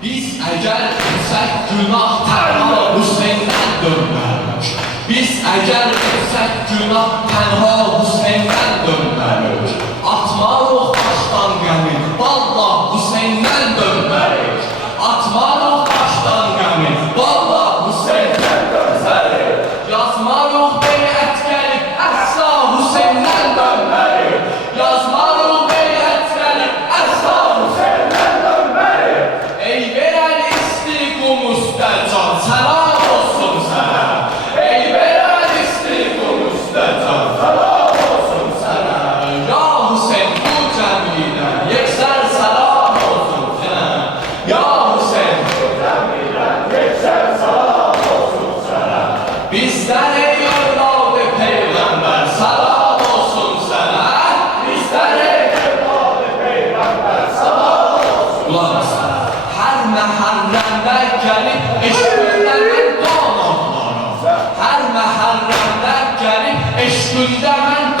Biz əgər etsək günah tənha Hüseyndən dönmərik. Biz əgər etsək günah tənha Hüseyndən dönmərik. Atmarıq başdan qəmi, vallah Hüseyndən dönmərik. Atmarıq başdan qəmi, vallah Hüseyndən dönmərik. Yazmarıq beyət gəlib, əsla Hüseyndən dönmərik. Yazmarıq beyət gəlib, əsla Hüseyndən dönmərik. Ey verən istiqo müstəcan, səlam olsun sənə. Ey verən istiqo müstəcan, səlam olsun sənə. Ya Hüseyin bu cəmidən, yeksər səlam olsun sənə. Ya Hüseyin bu cəmidən, yeksər səlam olsun sənə. Bizdən ey övladı Peyğəmbər, səlam olsun sənə. Bizdən ey övladı Peyğəmbər, səlam olsun sənə. Hər məhərrəmdə gəlib eşqündə mən qanatlarım. Hər məhərrəmdə gəlib eşqündə mən